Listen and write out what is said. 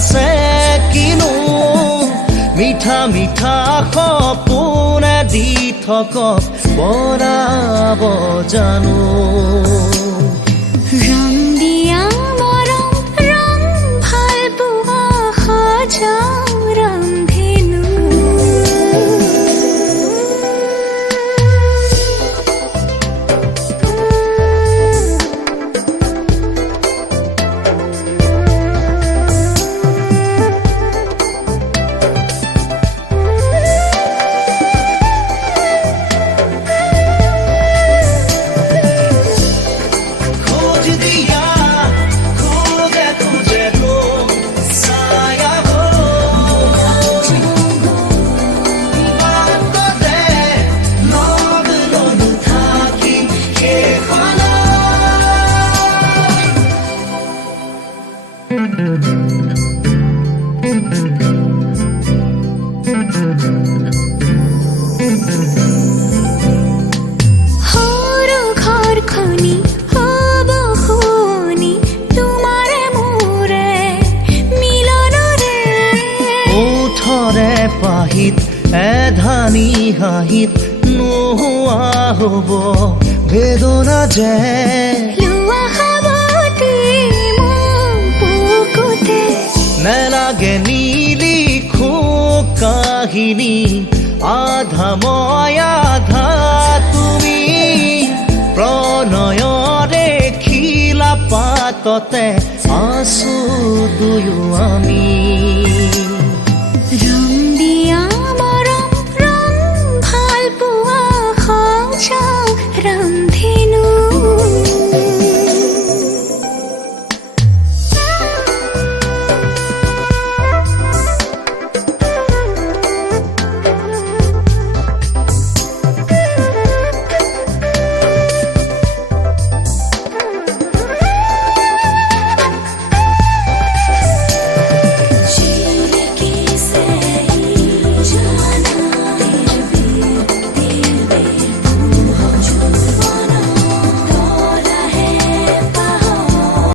আছে কিনো মিঠা মিঠা সপোনে দি থকক বৰাব জানো ৰং দিয়া মৰম ৰং ভাল পোৱা সজাও ৰংধেনু সৰু ঘৰখনি হ'ব শুনি তোমাৰে মোৰে মিলনৰে ওঠৰে পাহিত এধানি হাঁহিত নোহোৱা হ'ব বেদনা যে লোৱা সাৱটি মোক বুকুতে নেলাগে নিলিখো কাহিনী আধা মই আধা তুমি প্ৰণয়ৰে খিলা পাততে আছো দুয়ো আমি